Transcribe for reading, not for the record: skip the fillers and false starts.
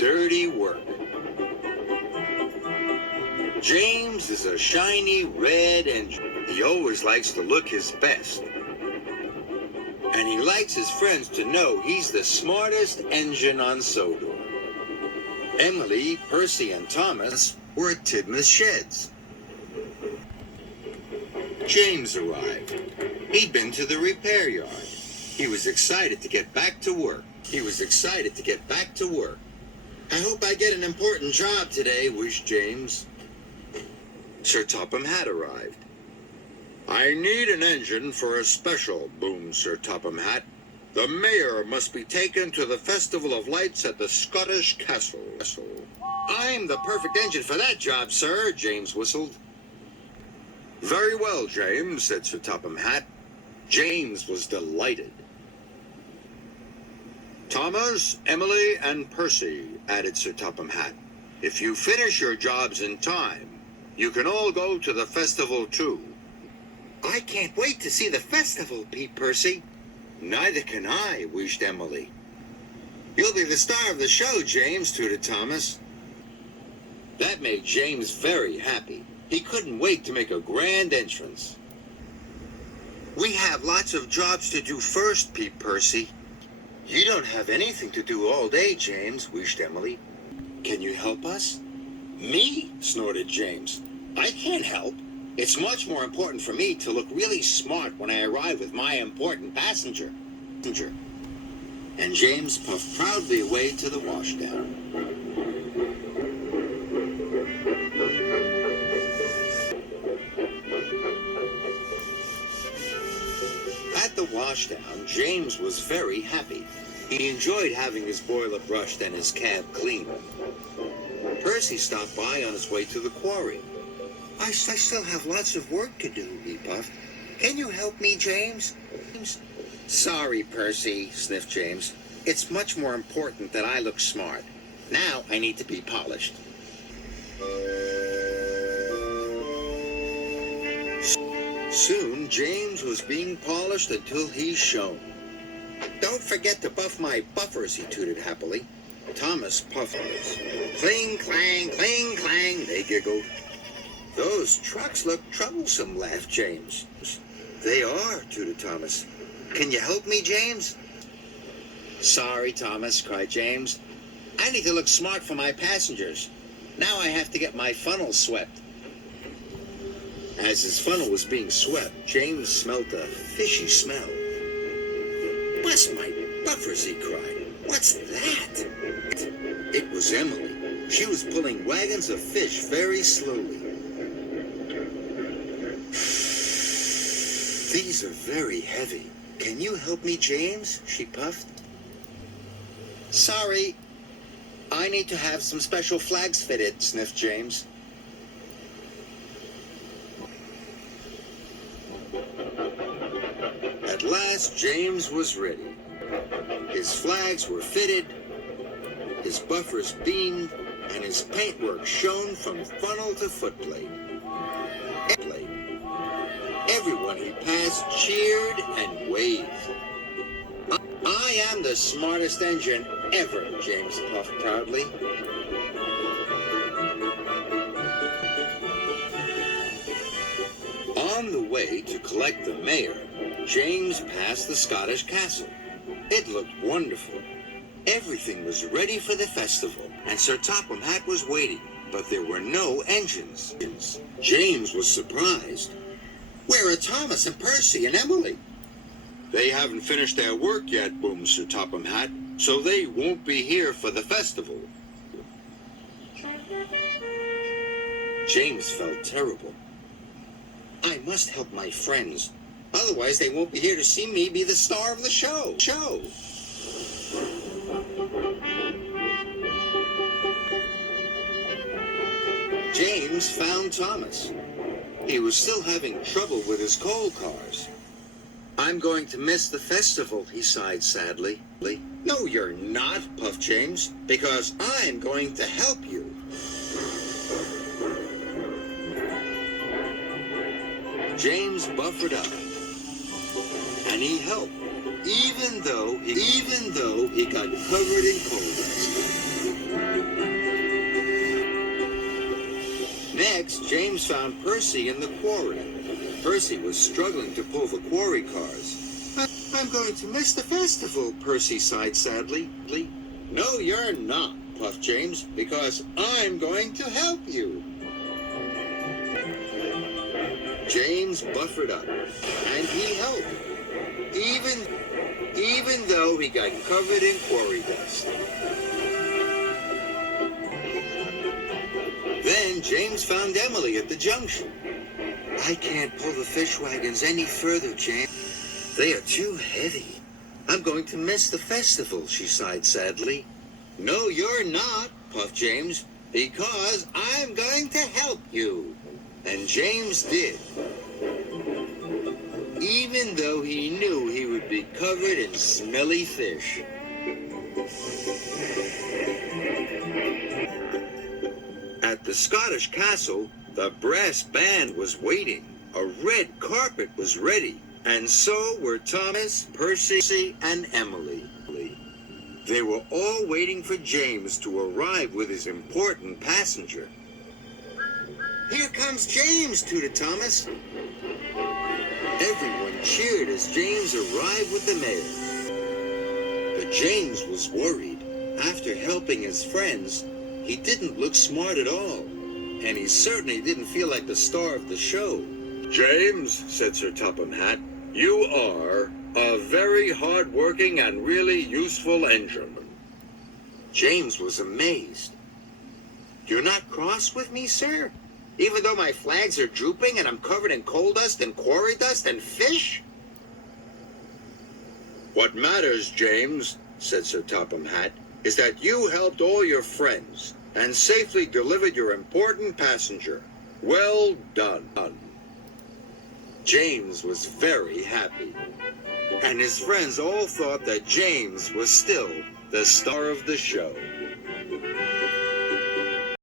dirty work. James is a shiny red engine. He always likes to look his best. And he likes his friends to know he's the smartest engine on Sodor. Emily, Percy, and Thomas were at Tidmouth's sheds. James arrived. He'd been to the repair yard. He was excited to get back to work. I hope I get an important job today, wished James. Sir Topham Hatt arrived. I need an engine for a special, boomed Sir Topham Hatt. The mayor must be taken to the Festival of Lights at the Scottish Castle. I'm the perfect engine for that job, sir, James whistled. Very well, James, said Sir Topham Hatt. James was delighted. Thomas, Emily, and Percy, added Sir Topham Hatt. If you finish your jobs in time, you can all go to the festival too. I can't wait to see the festival, peeped Percy. Neither can I, wished Emily. You'll be the star of the show, James, tooted Thomas. That made James very happy. He couldn't wait to make a grand entrance. We have lots of jobs to do first, peeped Percy. You don't have anything to do all day, James, wished Emily. Can you help us? Me? Snorted James. I can't help. It's much more important for me to look really smart when I arrive with my important passenger. And James puffed proudly away to the washdown. At the washdown, James was very happy. He enjoyed having his boiler brushed and his cab cleaned. Percy stopped by on his way to the quarry. I still have lots of work to do, he puffed. Can you help me, James? Sorry, Percy, sniffed James. It's much more important that I look smart. Now I need to be polished. Soon, James was being polished until he shone. Don't forget to buff my buffers, he tooted happily. Thomas puffed his. Cling, clang, they giggled. Those trucks look troublesome, laughed James. They are, tooted Thomas. Can you help me, James? Sorry, Thomas, cried James. I need to look smart for my passengers. Now I have to get my funnel swept. As his funnel was being swept, James smelt a fishy smell. Bless my buffers, he cried. What's that? It was Emily. She was pulling wagons of fish very slowly. These are very heavy. Can you help me, James? She puffed. Sorry. I need to have some special flags fitted, sniffed James. At last, James was ready. His flags were fitted, his buffers beamed, and his paintwork shone from funnel to footplate. Everyone he passed cheered and waved. I am the smartest engine ever, James puffed proudly. On the way to collect the mayor, James passed the Scottish castle. It looked wonderful. Everything was ready for the festival, and Sir Topham Hatt was waiting, but there were no engines. James was surprised. Where are Thomas and Percy and Emily? They haven't finished their work yet, boomed Sir Topham Hatt, so they won't be here for the festival. James felt terrible. I must help my friends. Otherwise, they won't be here to see me be the star of the show. James found Thomas. He was still having trouble with his coal cars. I'm going to miss the festival, he sighed sadly. No, you're not, puffed James, because I'm going to help you. James buffered up, and he helped, even though he got covered in coal dust. James found Percy in the quarry. Percy was struggling to pull the quarry cars. I'm going to miss the festival, Percy sighed sadly. No, you're not, puffed James, because I'm going to help you. James buffered up, and he helped, even though he got covered in quarry dust. Then James found Emily at the junction. I can't pull the fish wagons any further, James. They are too heavy. I'm going to miss the festival, she sighed sadly. No, you're not, puffed James, because I'm going to help you. And James did. Even though he knew he would be covered in smelly fish. At the Scottish castle, the brass band was waiting. A red carpet was ready. And so were Thomas, Percy, and Emily. They were all waiting for James to arrive with his important passenger. Here comes James, tooted Thomas. Everyone cheered as James arrived with the mail. But James was worried. After helping his friends, he didn't look smart at all. And he certainly didn't feel like the star of the show. James, said Sir Topham Hatt, you are a very hard-working and really useful engine. James was amazed. You're not cross with me, sir? Even though my flags are drooping and I'm covered in coal dust and quarry dust and fish? What matters, James, said Sir Topham Hatt, is that you helped all your friends and safely delivered your important passenger. Well done. James was very happy. And his friends all thought that James was still the star of the show.